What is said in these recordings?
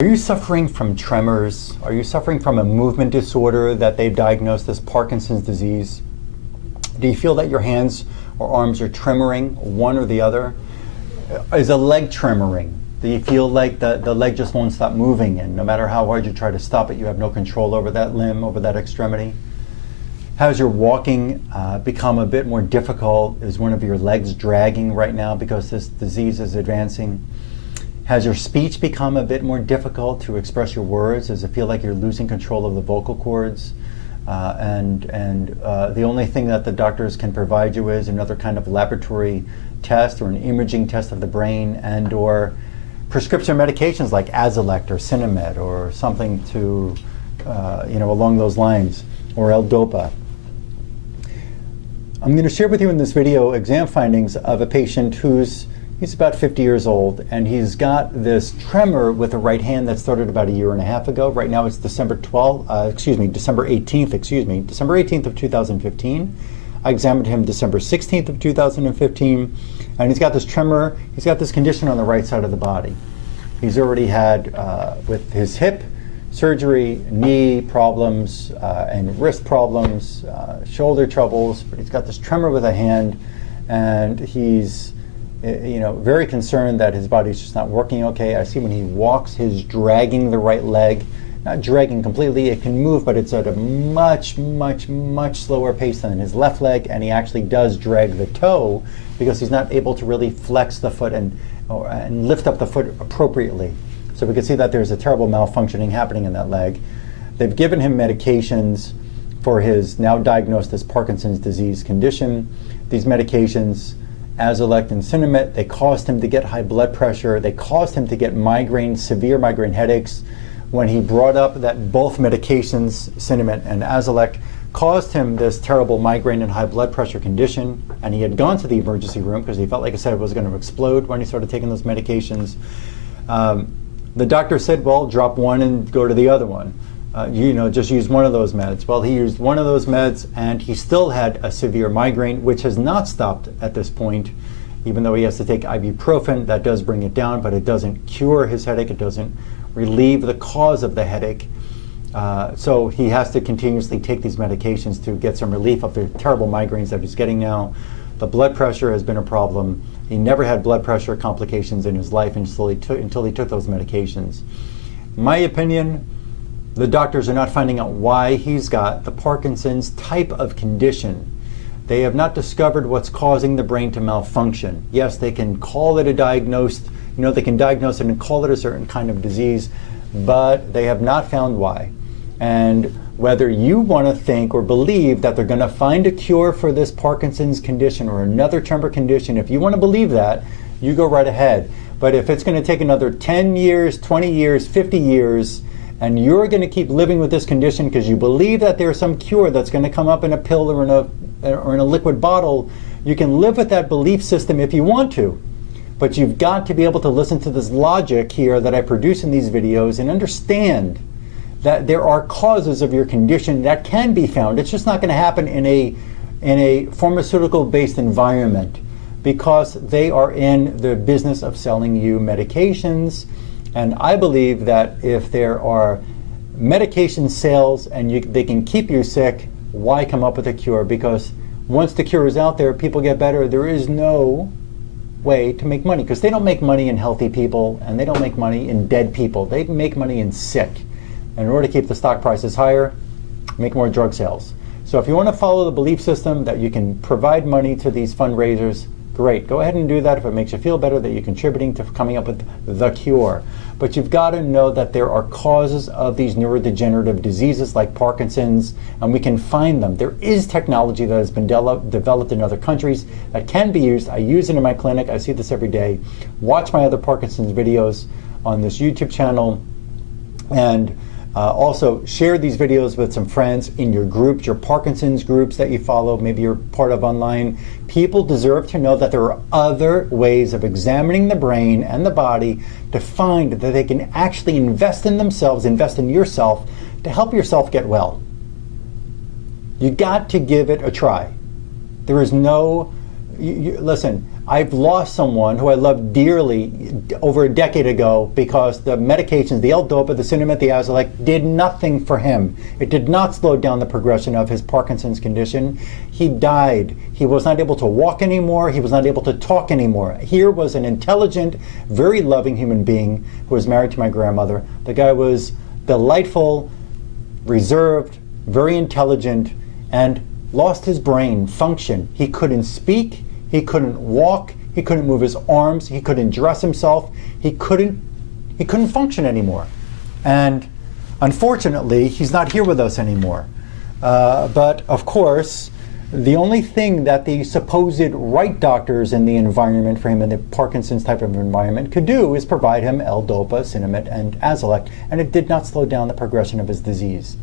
Are you suffering from tremors? Are you suffering from a movement disorder that they've diagnosed as Parkinson's disease? Do you feel that your hands or arms are tremoring, one or the other? Is a leg tremoring? Do you feel like the leg just won't stop moving, and no matter how hard you try to stop it, you have no control over that limb, over that extremity? Has your walking become a bit more difficult? Is one of your legs dragging right now because this disease is advancing? Has your speech become a bit more difficult to express your words? Does it feel like you're losing control of the vocal cords? The only thing that the doctors can provide you is another kind of laboratory test or an imaging test of the brain, and or prescription medications like Azilect or Sinemet or something to, along those lines, or L-Dopa. I'm going to share with you in this video exam findings of a patient he's about 50 years old, and he's got this tremor with the right hand that started about a year and a half ago. Right now it's December 18th, December 18th of 2015. I examined him December 16th of 2015, and he's got this tremor, he's got this condition on the right side of the body. He's already had, with his hip surgery, knee problems, and wrist problems, shoulder troubles, but he's got this tremor with a hand, and he's very concerned that his body's just not working okay. I see when he walks, he's dragging the right leg. Not dragging completely, it can move, but it's at a much, much, much slower pace than his left leg, and he actually does drag the toe because he's not able to really flex the foot and lift up the foot appropriately. So we can see that there's a terrible malfunctioning happening in that leg. They've given him medications for his now diagnosed as Parkinson's disease condition. These medications, Azilect and Sinemet, they caused him to get high blood pressure. They caused him to get migraine, severe migraine headaches. When he brought up that both medications, Sinemet and Azilect, caused him this terrible migraine and high blood pressure condition, and he had gone to the emergency room because he felt like his head was going to explode when he started taking those medications. The doctor said, well, drop one and go to the other one. Just use one of those meds. Well, he used one of those meds, and he still had a severe migraine, which has not stopped at this point, even though he has to take ibuprofen. That does bring it down, but it doesn't cure his headache. It doesn't relieve the cause of the headache. So he has to continuously take these medications to get some relief of the terrible migraines that he's getting now. The blood pressure has been a problem. He never had blood pressure complications in his life until he took those medications. In my opinion, the doctors are not finding out why he's got the Parkinson's type of condition. They have not discovered what's causing the brain to malfunction. Yes, they can call it a diagnosed, they can diagnose it and call it a certain kind of disease, but they have not found why. And whether you want to think or believe that they're going to find a cure for this Parkinson's condition or another tremor condition, if you want to believe that, you go right ahead. But if it's going to take another 10 years, 20 years, 50 years, and you're going to keep living with this condition because you believe that there's some cure that's going to come up in a pill or in a liquid bottle, you can live with that belief system if you want to. But you've got to be able to listen to this logic here that I produce in these videos and understand that there are causes of your condition that can be found. It's just not going to happen in a pharmaceutical-based environment because they are in the business of selling you medications. And I believe that if there are medication sales and they can keep you sick, why come up with a cure? Because once the cure is out there, people get better. There is no way to make money because they don't make money in healthy people and they don't make money in dead people. They make money in sick. And in order to keep the stock prices higher, make more drug sales. So if you want to follow the belief system that you can provide money to these fundraisers, great. Go ahead and do that if it makes you feel better that you're contributing to coming up with the cure. But you've got to know that there are causes of these neurodegenerative diseases like Parkinson's, and we can find them. There is technology that has been developed in other countries that can be used. I use it in my clinic. I see this every day. Watch my other Parkinson's videos on this YouTube channel, and also share these videos with some friends in your groups, your Parkinson's groups that you follow, maybe you're part of online. People deserve to know that there are other ways of examining the brain and the body to find that they can actually invest in themselves, invest in yourself to help yourself get well. You got to give it a try. There is no, listen, I've lost someone who I loved dearly over a decade ago because the medications, the L-Dopa, the Sinemet, the Azilect, did nothing for him. It did not slow down the progression of his Parkinson's condition. He died. He was not able to walk anymore. He was not able to talk anymore. Here was an intelligent, very loving human being who was married to my grandmother. The guy was delightful, reserved, very intelligent, and lost his brain function. He couldn't speak. He couldn't walk, he couldn't move his arms, he couldn't dress himself, he couldn't function anymore. And unfortunately, he's not here with us anymore. But of course, the only thing that the supposed right doctors in the environment for him, in the Parkinson's type of environment, could do is provide him L-Dopa, Sinemet, and Azilect, and it did not slow down the progression of his disease.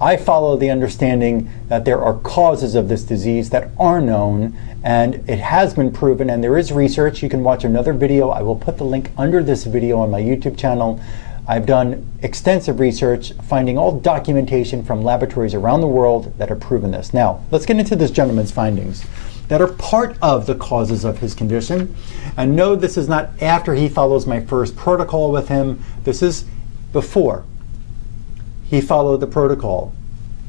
I follow the understanding that there are causes of this disease that are known, and it has been proven, and there is research. You can watch another video. I will put the link under this video on my YouTube channel. I've done extensive research, finding all documentation from laboratories around the world that have proven this. Now, let's get into this gentleman's findings that are part of the causes of his condition. And no, this is not after he follows my first protocol with him. This is before he followed the protocol.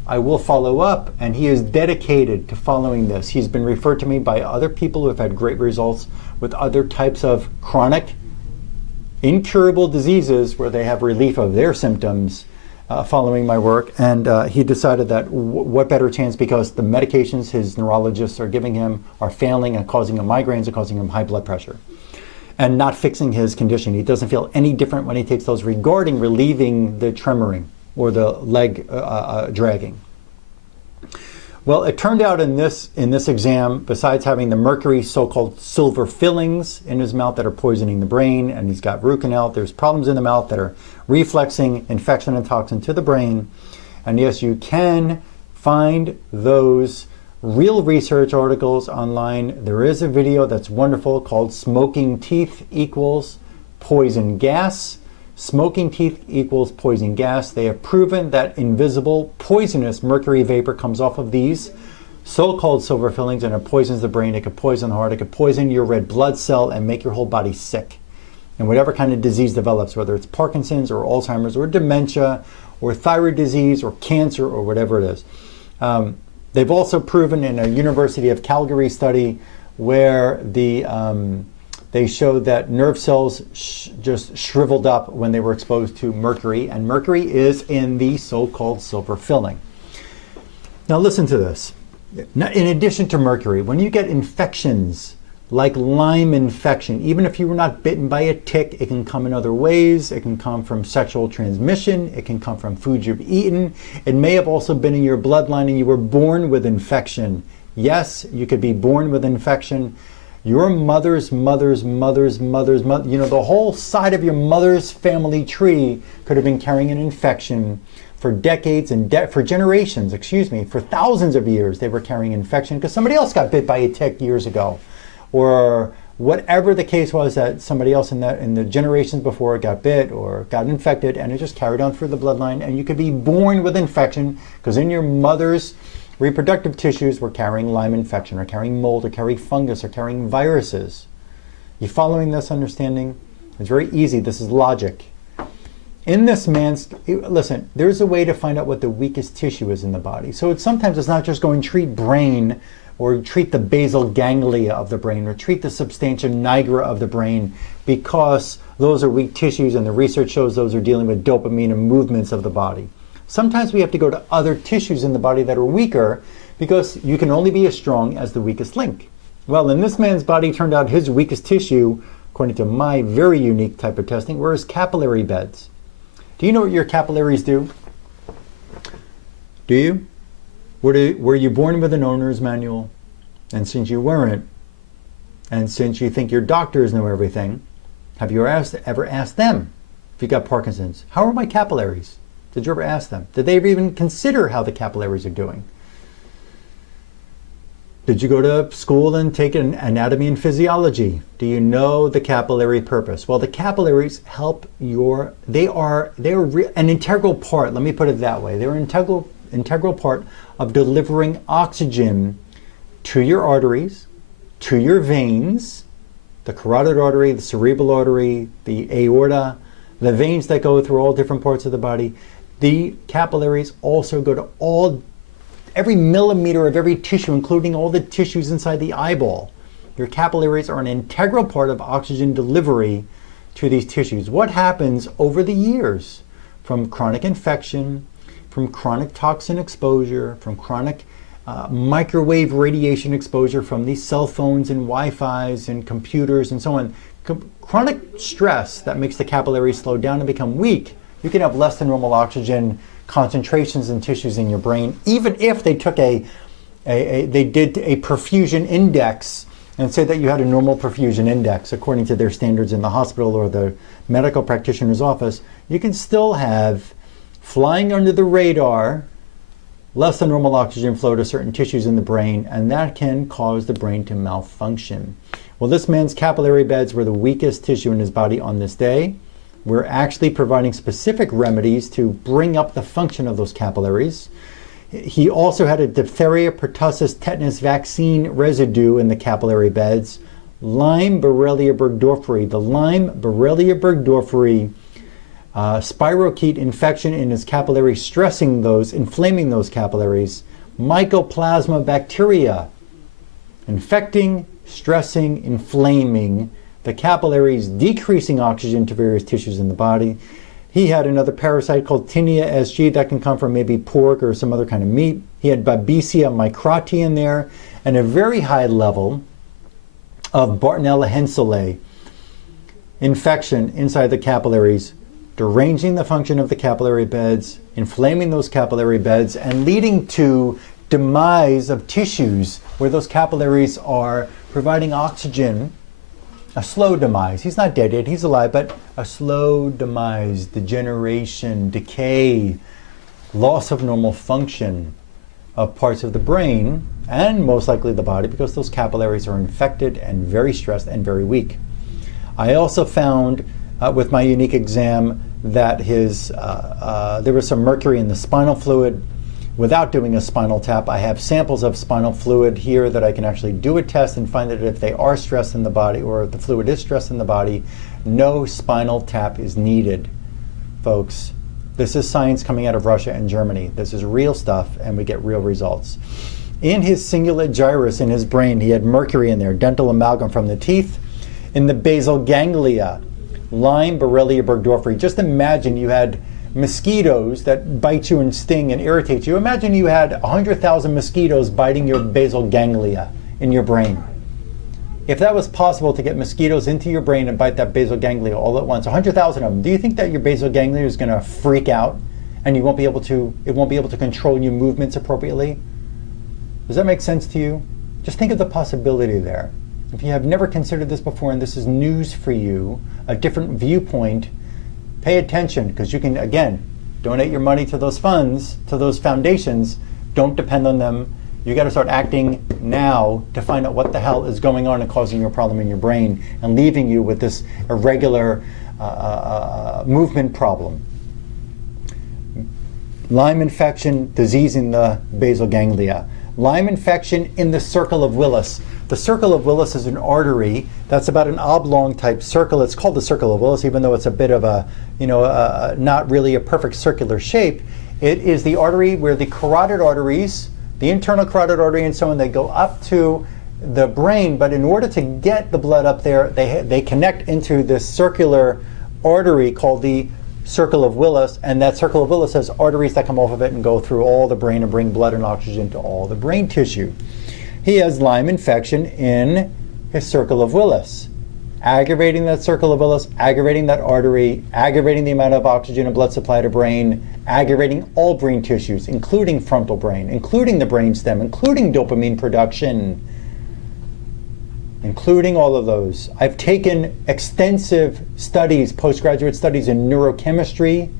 I will follow up, and he is dedicated to following this. He's been referred to me by other people who have had great results with other types of chronic, incurable diseases where they have relief of their symptoms following my work. And he decided that what better chance, because the medications his neurologists are giving him are failing and causing him migraines and causing him high blood pressure and not fixing his condition. He doesn't feel any different when he takes those regarding relieving the tremoring or the leg dragging. Well, it turned out in this exam, besides having the mercury so-called silver fillings in his mouth that are poisoning the brain, and he's got root canal, there's problems in the mouth that are reflexing infection and toxin to the brain. And yes, you can find those real research articles online. There is a video that's wonderful called Smoking Teeth Equals Poison Gas. Smoking teeth equals poison gas. They have proven that invisible poisonous mercury vapor comes off of these so-called silver fillings, and it poisons the brain, it could poison the heart, it could poison your red blood cell and make your whole body sick. And whatever kind of disease develops, whether it's Parkinson's or Alzheimer's or dementia or thyroid disease or cancer or whatever it is. They've also proven in a University of Calgary study where they showed that nerve cells just shriveled up when they were exposed to mercury, and mercury is in the so-called silver filling. Now listen to this. In addition to mercury, when you get infections like Lyme infection, even if you were not bitten by a tick, it can come in other ways. It can come from sexual transmission. It can come from food you've eaten. It may have also been in your bloodline and you were born with infection. Yes, you could be born with infection. Your mother's mother's mother's mother's mother, you know, the whole side of your mother's family tree could have been carrying an infection for decades and for generations, for thousands of years. They were carrying infection because somebody else got bit by a tick years ago, or whatever the case was, that somebody else in the generations before got bit or got infected, and it just carried on through the bloodline. And you could be born with infection because in your mother's reproductive tissues were carrying Lyme infection, or carrying mold, or carrying fungus, or carrying viruses. You following this understanding? It's very easy. This is logic. In this man's, listen, there's a way to find out what the weakest tissue is in the body. So sometimes it's not just going to treat brain, or treat the basal ganglia of the brain, or treat the substantia nigra of the brain, because those are weak tissues, and the research shows those are dealing with dopamine and movements of the body. Sometimes we have to go to other tissues in the body that are weaker, because you can only be as strong as the weakest link. Well, in this man's body, it turned out his weakest tissue, according to my very unique type of testing, were his capillary beds. Do you know what your capillaries do? Do you? Were you born with an owner's manual? And since you weren't, and since you think your doctors know everything, have you ever asked them if you got Parkinson's? How are my capillaries? Did you ever ask them? Did they ever even consider how the capillaries are doing? Did you go to school and take an anatomy and physiology? Do you know the capillary purpose? Well, the capillaries help they're an integral part, let me put it that way. They're an integral part of delivering oxygen to your arteries, to your veins, the carotid artery, the cerebral artery, the aorta, the veins that go through all different parts of the body. The capillaries also go to every millimeter of every tissue, including all the tissues inside the eyeball. Your capillaries are an integral part of oxygen delivery to these tissues. What happens over the years from chronic infection, from chronic toxin exposure, from chronic microwave radiation exposure from these cell phones and Wi-Fis and computers and so on. Chronic stress that makes the capillaries slow down and become weak. You can have less than normal oxygen concentrations in tissues in your brain, even if they took they did a perfusion index and say that you had a normal perfusion index according to their standards in the hospital or the medical practitioner's office. You can still have, flying under the radar, less than normal oxygen flow to certain tissues in the brain, and that can cause the brain to malfunction. Well, this man's capillary beds were the weakest tissue in his body on this day. We're actually providing specific remedies to bring up the function of those capillaries. He also had a diphtheria, pertussis, tetanus vaccine residue in the capillary beds. Lyme Borrelia burgdorferi. The Lyme Borrelia burgdorferi spirochete infection in his capillaries, stressing those, inflaming those capillaries. Mycoplasma bacteria, infecting, stressing, inflaming the capillaries, decreasing oxygen to various tissues in the body. He had another parasite called Tinea SG that can come from maybe pork or some other kind of meat. He had Babesia microti in there, and a very high level of Bartonella henselae infection inside the capillaries, deranging the function of the capillary beds, inflaming those capillary beds, and leading to demise of tissues where those capillaries are providing oxygen. A slow demise. He's not dead yet, he's alive, but a slow demise, degeneration, decay, loss of normal function of parts of the brain and most likely the body, because those capillaries are infected and very stressed and very weak. I also found with my unique exam that there was some mercury in the spinal fluid. Without doing a spinal tap, I have samples of spinal fluid here that I can actually do a test and find that if they are stressed in the body, or if the fluid is stressed in the body, no spinal tap is needed. Folks, this is science coming out of Russia and Germany. This is real stuff, and we get real results. In his cingulate gyrus in his brain, he had mercury in there, dental amalgam from the teeth. In the basal ganglia, Lyme Borrelia burgdorferi. Just imagine you had mosquitoes that bite you and sting and irritate you. Imagine you had 100,000 mosquitoes biting your basal ganglia in your brain. If that was possible to get mosquitoes into your brain and bite that basal ganglia all at once, 100,000 of them, do you think that your basal ganglia is going to freak out and it won't be able to control your movements appropriately? Does that make sense to you? Just think of the possibility there. If you have never considered this before and this is news for you, a different viewpoint, pay attention, because you can, again, donate your money to those funds, to those foundations. Don't depend on them. You got to start acting now to find out what the hell is going on and causing you a problem in your brain and leaving you with this irregular movement problem. Lyme infection, disease in the basal ganglia. Lyme infection in the circle of Willis. The circle of Willis is an artery that's about an oblong type circle. It's called the circle of Willis, even though it's a bit of a, not really a perfect circular shape. It is the artery where the carotid arteries, the internal carotid artery and so on, they go up to the brain, but in order to get the blood up there, they connect into this circular artery called the circle of Willis, and that circle of Willis has arteries that come off of it and go through all the brain and bring blood and oxygen to all the brain tissue. He has Lyme infection in his circle of Willis, aggravating that circle of Willis, aggravating that artery, aggravating the amount of oxygen and blood supply to brain, aggravating all brain tissues, including frontal brain, including the brainstem, including dopamine production, including all of those. I've taken extensive studies, postgraduate studies in neurochemistry,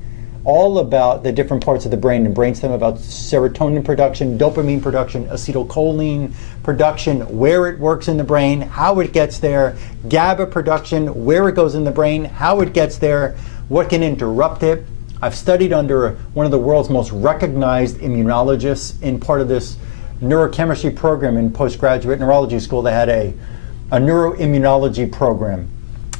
all about the different parts of the brain and brainstem, about serotonin production, dopamine production, acetylcholine production, where it works in the brain, how it gets there, GABA production, where it goes in the brain, how it gets there, what can interrupt it. I've studied under one of the world's most recognized immunologists in part of this neurochemistry program in postgraduate neurology school. They had a neuroimmunology program.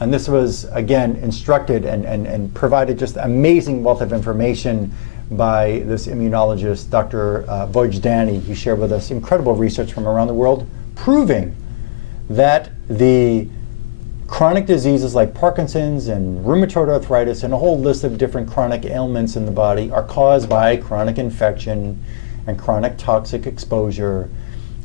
And this was, again, instructed and provided just amazing wealth of information by this immunologist, Dr. Vojdani. He shared with us incredible research from around the world proving that the chronic diseases like Parkinson's and rheumatoid arthritis and a whole list of different chronic ailments in the body are caused by chronic infection and chronic toxic exposure.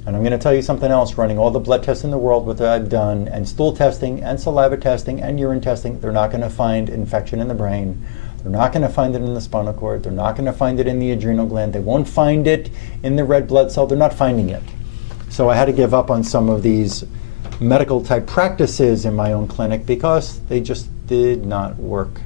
And I'm going to tell you something else, running all the blood tests in the world, what I've done, and stool testing and saliva testing and urine testing, they're not going to find infection in the brain. They're not going to find it in the spinal cord. They're not going to find it in the adrenal gland. They won't find it in the red blood cell. They're not finding it. So I had to give up on some of these medical type practices in my own clinic because they just did not work.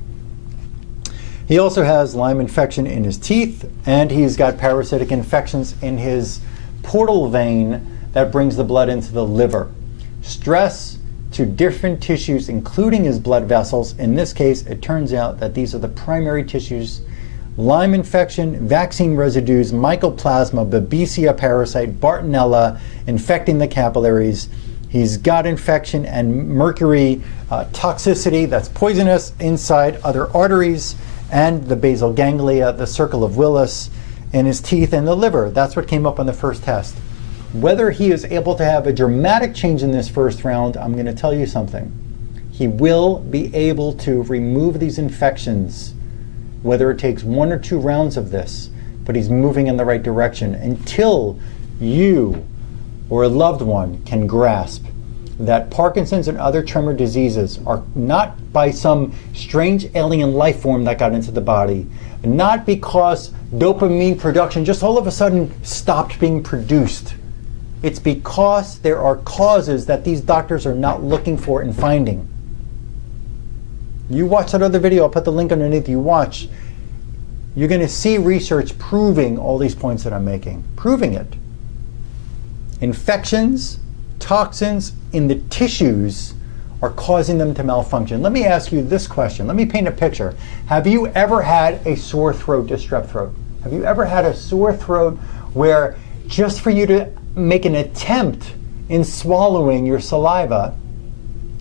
He also has Lyme infection in his teeth, and he's got parasitic infections in his portal vein that brings the blood into the liver. Stress to different tissues, including his blood vessels. In this case, it turns out that these are the primary tissues. Lyme infection, vaccine residues, mycoplasma, babesia parasite, Bartonella infecting the capillaries. He's got infection and mercury toxicity that's poisonous inside other arteries and the basal ganglia, the circle of Willis, in his teeth and the liver. That's what came up on the first test. Whether he is able to have a dramatic change in this first round, I'm going to tell you something. He will be able to remove these infections, whether it takes 1 or 2 rounds of this, but he's moving in the right direction until you or a loved one can grasp that Parkinson's and other tremor diseases are not by some strange alien life form that got into the body, not because dopamine production just all of a sudden stopped being produced. It's because there are causes that these doctors are not looking for and finding. You watch that other video, I'll put the link underneath, you watch. You're going to see research proving all these points that I'm making, proving it. Infections, toxins in the tissues are causing them to malfunction. Let me ask you this question. Let me paint a picture. Have you ever had a sore throat, a strep throat? Have you ever had a sore throat where just for you to make an attempt in swallowing your saliva,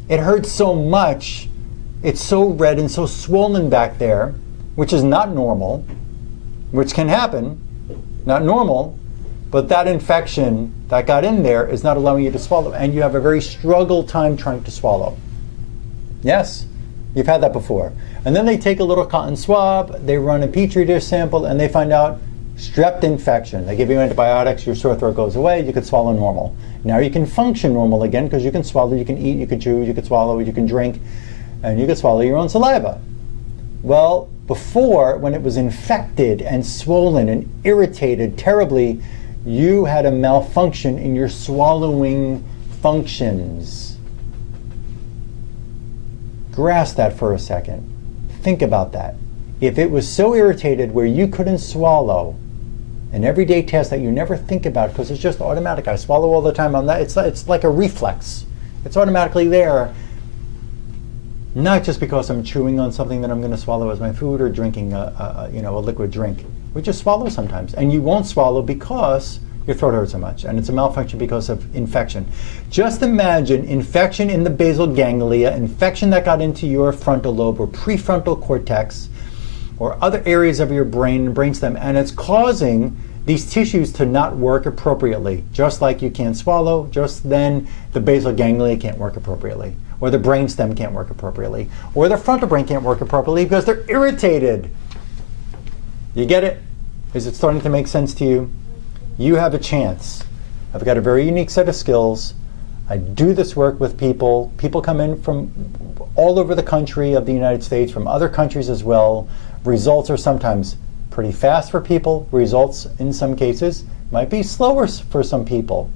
it hurts so much, it's so red and so swollen back there, which is not normal, which can happen, not normal, but that infection that got in there is not allowing you to swallow, and you have a very struggle time trying to swallow. Yes, you've had that before. And then they take a little cotton swab, they run a petri dish sample, and they find out strep infection. They give you antibiotics, your sore throat goes away, you can swallow normal. Now you can function normal again because you can swallow, you can eat, you can chew, you can swallow, you can drink, and you can swallow your own saliva. Well, before, when it was infected and swollen and irritated terribly, you had a malfunction in your swallowing functions. Grasp that for a second. Think about that. If it was so irritated where you couldn't swallow, an everyday test that you never think about because it's just automatic. I swallow all the time on that. It's like a reflex. It's automatically there. Not just because I'm chewing on something that I'm going to swallow as my food or drinking a liquid drink. We just swallow sometimes, and you won't swallow because your throat hurts so much, and it's a malfunction because of infection. Just imagine infection in the basal ganglia, infection that got into your frontal lobe or prefrontal cortex or other areas of your brain, brainstem, and it's causing these tissues to not work appropriately. Just like you can't swallow, just then the basal ganglia can't work appropriately, or the brainstem can't work appropriately, or the frontal brain can't work appropriately because they're irritated. You get it? Is it starting to make sense to you? You have a chance. I've got a very unique set of skills. I do this work with people. People come in from all over the country of the United States, from other countries as well. Results are sometimes pretty fast for people. Results, in some cases, might be slower for some people.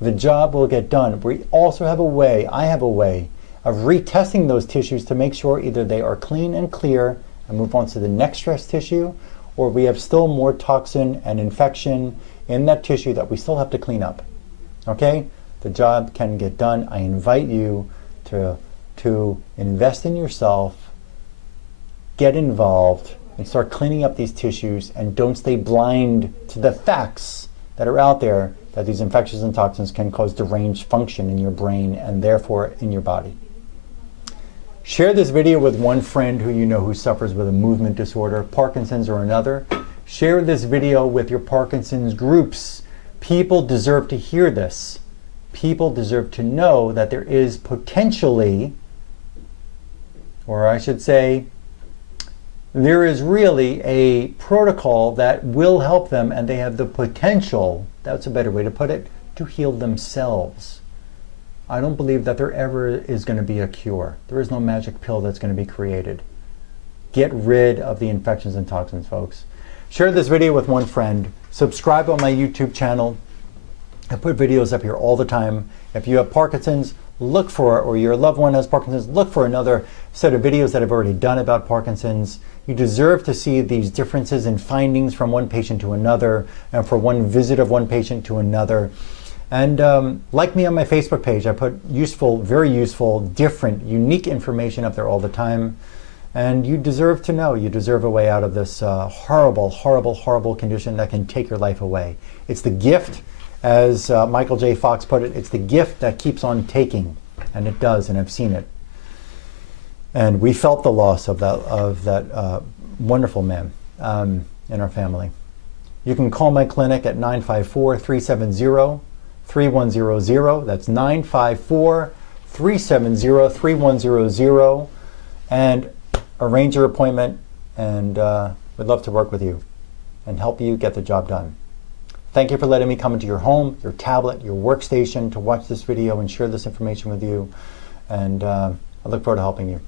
The job will get done. We also have a way, I have a way, of retesting those tissues to make sure either they are clean and clear and move on to the next stress tissue, or we have still more toxin and infection in that tissue that we still have to clean up. Okay? The job can get done. I invite you to invest in yourself, get involved, and start cleaning up these tissues, and don't stay blind to the facts that are out there that these infections and toxins can cause deranged function in your brain and therefore in your body. Share this video with one friend who you know who suffers with a movement disorder, Parkinson's or another. Share this video with your Parkinson's groups. People deserve to hear this. People deserve to know that there is potentially, or I should say, there is really a protocol that will help them, and they have the potential, that's a better way to put it, to heal themselves. I don't believe that there ever is going to be a cure. There is no magic pill that's going to be created. Get rid of the infections and toxins, folks. Share this video with one friend. Subscribe on my YouTube channel. I put videos up here all the time. If you have Parkinson's, look for, or your loved one has Parkinson's, look for another set of videos that I've already done about Parkinson's. You deserve to see these differences in findings from one patient to another, and for one visit of one patient to another. And like me on my Facebook page, I put useful, very useful, different, unique information up there all the time. And you deserve to know, you deserve a way out of this horrible, horrible, horrible condition that can take your life away. It's the gift, as Michael J. Fox put it, it's the gift that keeps on taking. And it does, and I've seen it. And we felt the loss of that wonderful man in our family. You can call my clinic at 954-370-3100. That's 954-370-3100. And arrange your appointment, and we'd love to work with you and help you get the job done. Thank you for letting me come into your home, your tablet, your workstation to watch this video and share this information with you. And I look forward to helping you.